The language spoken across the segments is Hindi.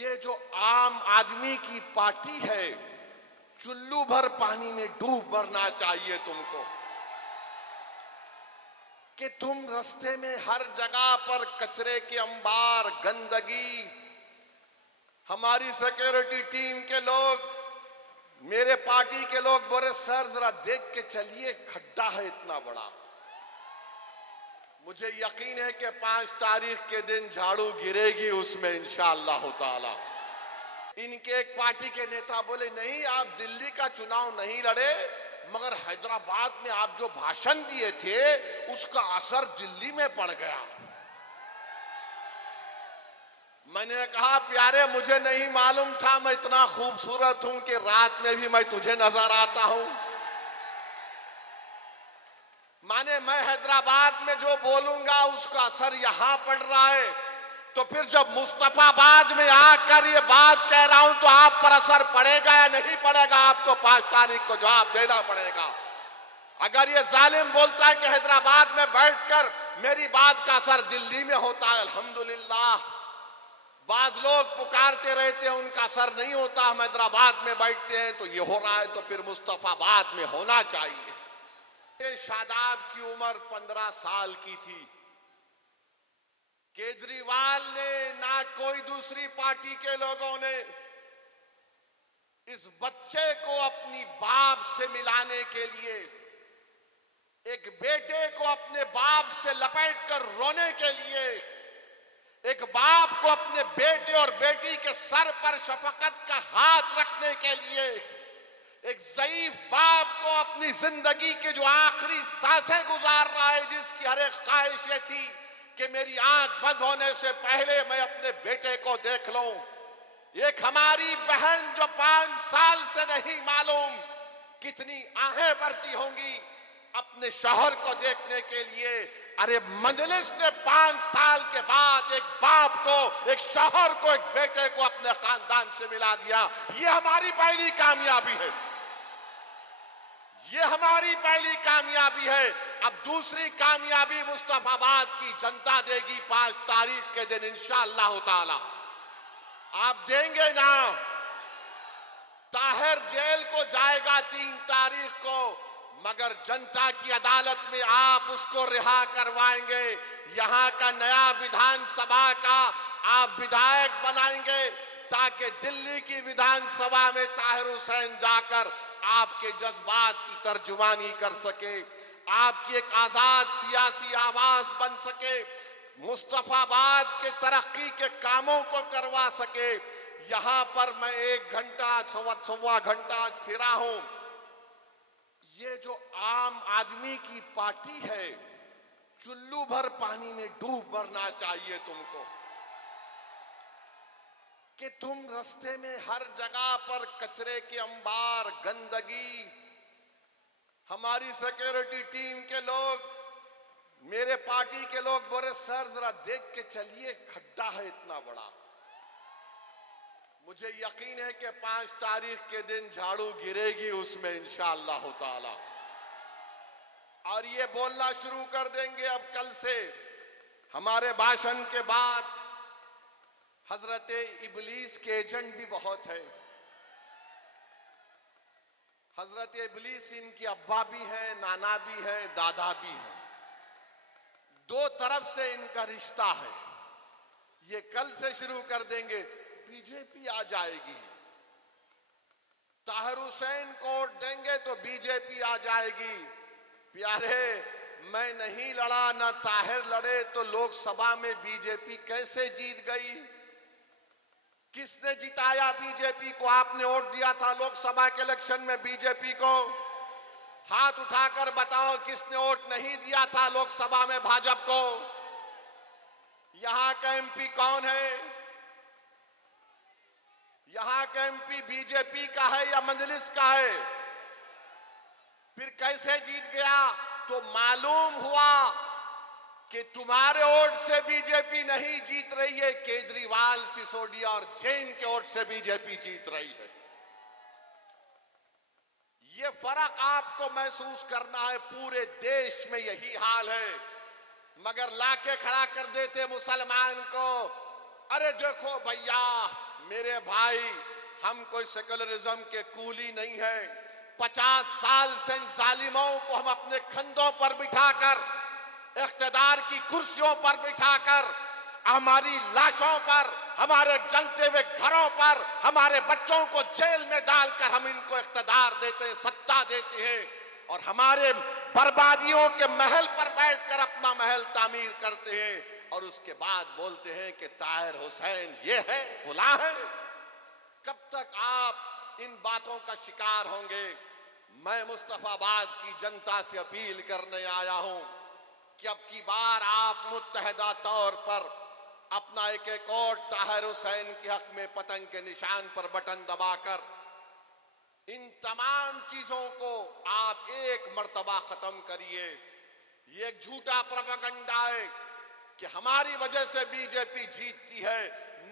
ये जो आम आदमी की पार्टी है, चुल्लू भर पानी में डूब मरना चाहिए तुमको। कि तुम रास्ते में हर जगह पर कचरे के अंबार, गंदगी, हमारी सिक्योरिटी टीम के लोग, मेरे पार्टी के लोग बोले सर जरा देख के चलिए, खड्डा है इतना बड़ा। मुझे यकीन है कि 5 तारीख के दिन झाड़ू गिरेगी उसमें इंशाअल्लाह ताला। इनके एक पार्टी के नेता बोले नहीं आप दिल्ली का चुनाव नहीं लड़े, मगर हैदराबाद में आप जो भाषण दिए थे उसका असर दिल्ली में पड़ गया। मैंने कहा प्यारे मुझे नहीं मालूम था मैं इतना खूबसूरत हूं कि रात में भी मैं तुझे नजर आता हूं। माने मैं हैदराबाद में जो बोलूंगा उसका असर यहां पड़ रहा है, तो फिर जब मुस्तफाबाद में आकर ये बात कह रहा हूं तो आप पर असर पड़ेगा या नहीं पड़ेगा, आपको 5 तारीख को जवाब देना पड़ेगा। अगर ये जालिम बोलता है कि हैदराबाद में बैठकर मेरी बात का असर दिल्ली में होता है, अल्हम्दुलिल्लाह बाज लोग पुकारते रहते हैं उनका असर नहीं होता, हम हैदराबाद में बैठते हैं तो ये हो रहा है, तो फिर मुस्तफाबाद में होना चाहिए। शादाब की उम्र 15 साल की थी। केजरीवाल ने ना कोई दूसरी पार्टी के लोगों ने इस बच्चे को अपनी बाप से मिलाने के लिए, एक बेटे को अपने बाप से लपेटकर रोने के लिए, एक बाप को अपने बेटे और बेटी के सर पर शफकत का हाथ रखने के लिए, एक ज़ईफ बाप को अपनी जिंदगी के जो आखिरी सांसें गुजार रहा है, जिसकी हर एक ख्वाहिश ये थी कि मेरी आंख बंद होने से पहले मैं अपने बेटे को देख लूं। एक हमारी बहन जो 5 साल से नहीं मालूम कितनी आहें भरती होंगी अपने शौहर को देखने के लिए। अरे मजलिस ने 5 साल के बाद एक बाप को, एक शौहर को, एक बेटे को अपने खानदान से मिला दिया। ये हमारी पहली कामयाबी है, ये हमारी पहली कामयाबी है। अब दूसरी कामयाबी मुस्तफाबाद की जनता देगी 5 तारीख के दिन इंशाअल्लाह ताला। आप देंगे ना? ताहिर जेल को जाएगा 3 तारीख को, मगर जनता की अदालत में आप उसको रिहा करवाएंगे। यहां का नया विधानसभा का आप विधायक बनाएंगे ताकि दिल्ली की विधानसभा में ताहिर हुसैन जाकर आपके जज्बात की तर्जुमानी कर सके, आपकी एक आजाद सियासी आवाज बन सके, मुस्तफाबाद के तरक्की के कामों को करवा सके। यहां पर मैं 1 घंटा, सवा घंटा फिरा हूं। ये जो आम आदमी की पार्टी है, चुल्लू भर पानी में डूब मरना चाहिए तुमको। कि तुम रास्ते में हर जगह पर कचरे के अंबार, गंदगी, हमारी सिक्योरिटी टीम के लोग, मेरे पार्टी के लोग बोले सर जरा देख के चलिए, खड्डा है इतना बड़ा। मुझे यकीन है कि 5 तारीख के दिन झाड़ू गिरेगी उसमें इंशाअल्लाह ताला। और ये बोलना शुरू कर देंगे अब कल से। हमारे भाषण के बाद हजरत इबलीस के एजेंट भी बहुत है। हजरत इबलीस इनके अब्बा भी हैं, नाना भी हैं, दादा भी हैं। 2 तरफ से इनका रिश्ता है। ये कल से शुरू कर देंगे, बीजेपी आ जाएगी। ताहिर हुसैन को वोट देंगे तो बीजेपी आ जाएगी। प्यारे मैं नहीं लड़ा, ना ताहिर लड़े, तो लोकसभा में बीजेपी कैसे जीत गई? किसने जिताया बीजेपी को? आपने वोट दिया था लोकसभा के इलेक्शन में बीजेपी को? हाथ उठाकर बताओ किसने वोट नहीं दिया था लोकसभा में भाजपा को? यहां का एमपी कौन है? यहां का एमपी बीजेपी का है या मजलिस का है? फिर कैसे जीत गया? तो मालूम हुआ कि तुम्हारे वोट से बीजेपी नहीं जीत रही है, केजरीवाल, सिसोदिया और जैन के वोट से बीजेपी जीत रही है। ये फर्क आपको महसूस करना है। पूरे देश में यही हाल है, मगर लाके खड़ा कर देते मुसलमान को अरे देखो भैया मेरे भाई, हम कोई सेकुलरिज्म के कूली नहीं है। 50 साल से इन जालिमों को हम अपने कंधों पर बिठाकर, इख्तिदार की कुर्सियों पर बिठाकर, हमारी लाशों पर, हमारे जलते हुए घरों पर, हमारे बच्चों को जेल में डालकर हम इनको इख्तिदार देते हैं, सत्ता देते हैं, और हमारे बर्बादियों के महल पर बैठकर अपना महल तामीर करते हैं, और उसके बाद बोलते हैं कि ताहिर हुसैन ये है, फुला है। कब तक आप इन बातों का शिकार होंगे? मैं मुस्तफाबाद की जनता से अपील करने आया हूं कि अब की बार आप मुत्तहदा तौर पर अपना एक एक और ताहिर हुसैन के हक में पतंग के निशान पर बटन दबाकर इन तमाम चीजों को आप एक मर्तबा खत्म करिए। ये एक झूठा प्रोपेगेंडा है कि हमारी वजह से बीजेपी जीतती है।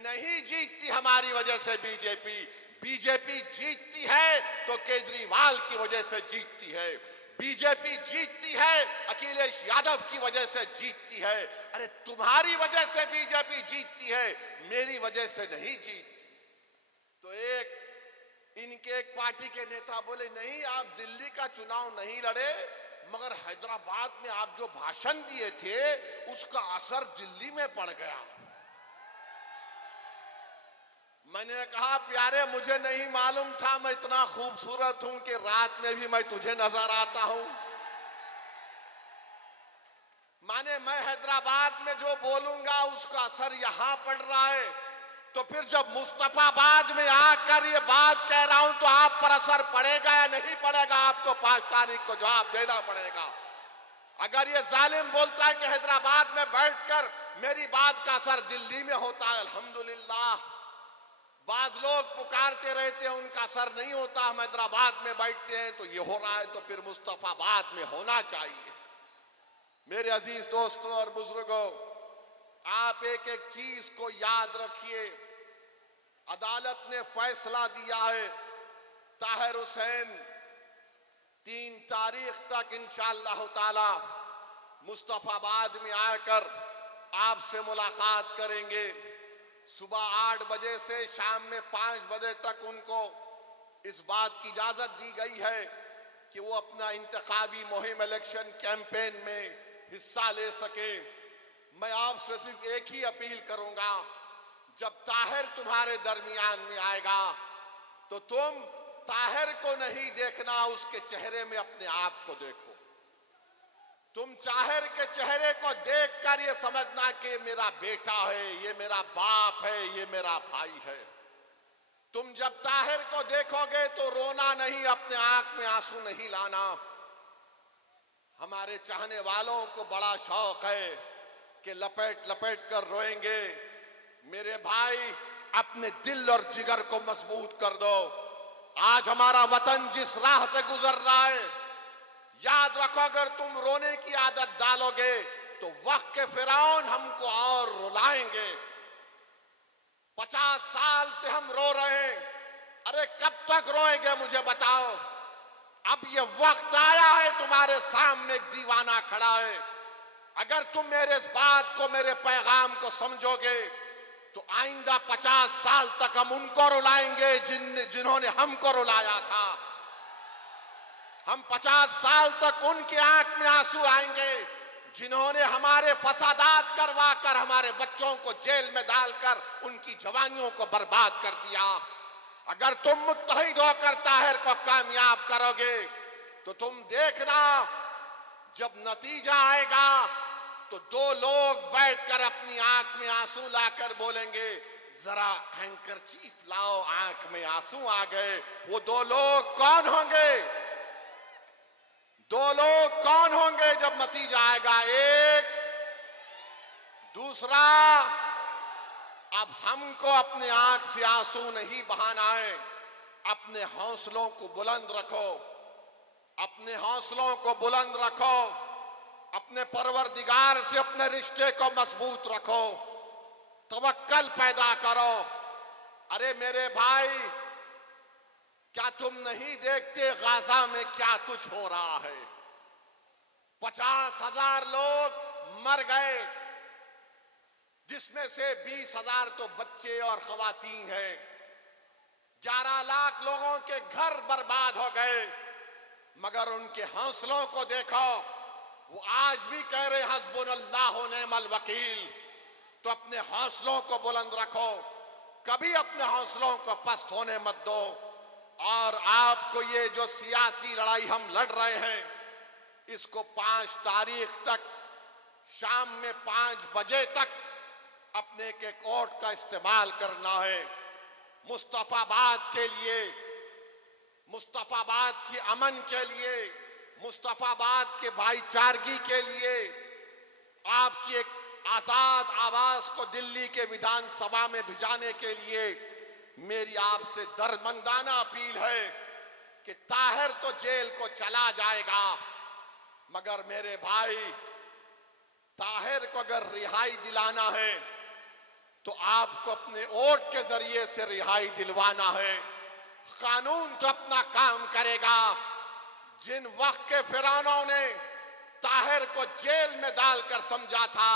नहीं जीतती हमारी वजह से बीजेपी। बीजेपी जीतती है तो केजरीवाल की वजह से जीतती है। बीजेपी जीतती है अखिलेश यादव की वजह से जीतती है। अरे तुम्हारी वजह से बीजेपी जीतती है, मेरी वजह से नहीं जीतती। तो इनके एक पार्टी के नेता बोले नहीं आप दिल्ली का चुनाव नहीं लड़े, मगर हैदराबाद में आप जो भाषण दिए थे उसका असर दिल्ली में पड़ गया। मैंने कहा प्यारे मुझे नहीं मालूम था मैं इतना खूबसूरत हूं कि रात में भी मैं तुझे नजर आता हूं। माने मैं हैदराबाद में जो बोलूंगा उसका असर यहां पड़ रहा है, तो फिर जब मुस्तफाबाद में आकर ये बात कह रहा हूं तो आप पर असर पड़ेगा या नहीं पड़ेगा? आपको 5 तारीख को जवाब देना पड़ेगा। अगर ये जालिम बोलता है कि हैदराबाद में बैठकर मेरी बात का असर दिल्ली में होता है, अल्हम्दुलिल्लाह। बाज लोग पुकारते रहते हैं उनका असर नहीं होता, हम हैदराबाद में बैठते हैं तो ये हो रहा है, तो फिर मुस्तफाबाद में होना चाहिए। मेरे अजीज दोस्तों और बुजुर्गों, आप एक एक चीज को याद रखिए। अदालत ने फैसला दिया है ताहिर हुसैन 3 तारीख तक इंशाअल्लाह ताला मुस्तफाबाद में आकर आपसे मुलाकात करेंगे। सुबह 8 बजे से शाम में 5 बजे तक उनको इस बात की इजाजत दी गई है कि वो अपना इंतखाबी मुहिम इलेक्शन कैंपेन में हिस्सा ले सके। मैं आपसे सिर्फ एक ही अपील करूंगा, जब ताहिर तुम्हारे दरमियान में आएगा तो तुम ताहिर को नहीं देखना, उसके चेहरे में अपने आप को देखो। तुम ताहिर के चेहरे को देखकर ये समझना कि मेरा बेटा है, ये मेरा बाप है, ये मेरा भाई है। तुम जब ताहिर को देखोगे तो रोना नहीं, अपने आंख में आंसू नहीं लाना। हमारे चाहने वालों को बड़ा शौक है कि लपेट लपेट कर रोएंगे। मेरे भाई अपने दिल और जिगर को मजबूत कर दो। आज हमारा वतन जिस राह से गुजर रहा है, याद रखो अगर तुम रोने की आदत डालोगे तो वक्त के फिरौन हमको और रुलाएंगे। 50 साल से हम रो रहे हैं, अरे कब तक रोएंगे मुझे बताओ। अब ये वक्त आया है, तुम्हारे सामने एक दीवाना खड़ा है। अगर तुम मेरे इस बात को, मेरे पैगाम को समझोगे तो आइंदा 50 साल तक हम उनको रुलाएंगे जिन्होंने हमको रुलाया था। हम 50 साल तक उनके आंख में आंसू आएंगे जिन्होंने हमारे फसादात करवा कर हमारे बच्चों को जेल में डालकर उनकी जवानियों को बर्बाद कर दिया। अगर तुम मुत्तहिद होकर ताहिर को कामयाब करोगे तो तुम देखना जब नतीजा आएगा तो 2 लोग बैठकर अपनी आंख में आंसू लाकर बोलेंगे जरा हैंकरचीफ लाओ, आंख में आंसू आ गए। वो 2 लोग कौन होंगे? 2 लोग कौन होंगे जब नतीजा आएगा? एक, दूसरा, अब हमको अपने आंख से आंसू नहीं बहाना है। अपने हौसलों को बुलंद रखो, अपने हौसलों को बुलंद रखो, अपने परवरदिगार से अपने रिश्ते को मजबूत रखो, तवक्कल पैदा करो। अरे मेरे भाई, क्या तुम नहीं देखते गाजा में क्या कुछ हो रहा है? 50,000 लोग मर गए, जिसमें से 20,000 तो बच्चे और खवातीन हैं। 11 लाख लोगों के घर बर्बाद हो गए, मगर उनके हौसलों को देखो, वो आज भी कह रहे हस्बुनल्लाह व निअमल वकील। तो अपने हौसलों को बुलंद रखो, कभी अपने हौसलों को पस्त होने मत दो। और आपको ये जो सियासी लड़ाई हम लड़ रहे हैं, इसको 5 तारीख तक शाम में 5 बजे तक अपने के कोर्ट का इस्तेमाल करना है। मुस्तफाबाद के लिए, मुस्तफाबाद की अमन के लिए, मुस्तफाबाद के भाईचारगी के लिए, आपकी एक आजाद आवाज को दिल्ली के विधानसभा में भिजाने के लिए मेरी आपसे दर्दमंदाना अपील है कि ताहिर तो जेल को चला जाएगा, मगर मेरे भाई ताहिर को अगर रिहाई दिलाना है तो आपको अपने वोट के जरिए से रिहाई दिलवाना है। कानून तो अपना काम करेगा। जिन वक्त के फिरौनों ने ताहिर को जेल में डालकर समझा था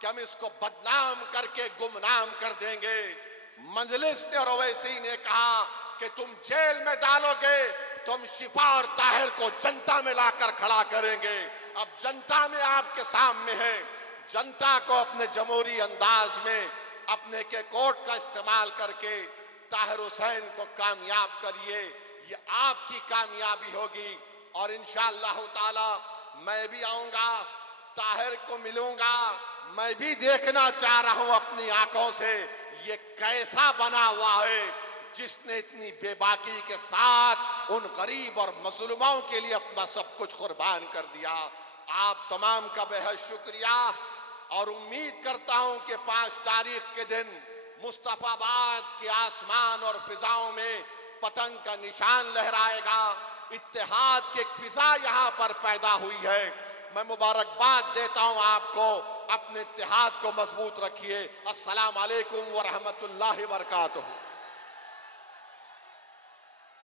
कि हम इसको बदनाम करके गुमनाम कर देंगे, मजलिस ने और ओवैसी ने कहा कि तुम जेल में डालोगे, तुम शिफा और ताहिर को जनता में लाकर खड़ा करेंगे। अब जनता में आपके सामने है, जनता को अपने जमहूरी अंदाज में अपने के कोर्ट का इस्तेमाल करके ताहिर हुसैन को कामयाब करिए। ये आपकी कामयाबी होगी और इंशाअल्लाह ताला मैं भी आऊंगा, ताहिर को मिलूंगा। मैं भी देखना चाह रहा हूं अपनी आंखों से ये कैसा बना हुआ है जिसने इतनी बेबाकी के साथ उन गरीब और मजलूमों के लिए अपना सब कुछ कुर्बान कर दिया। आप तमाम का बेहद शुक्रिया और उम्मीद करता हूं कि 5 तारीख के दिन मुस्तफाबाद के आसमान और फिजाओं में पतंग का निशान लहराएगा। इत्तेहाद की एक फिजा यहां पर पैदा हुई है। मैं मुबारकबाद देता हूं आपको, अपने इत्तेहाद को मजबूत रखिए। अस्सलाम वालेकुम व रहमतुल्लाहि व बरकातुहू।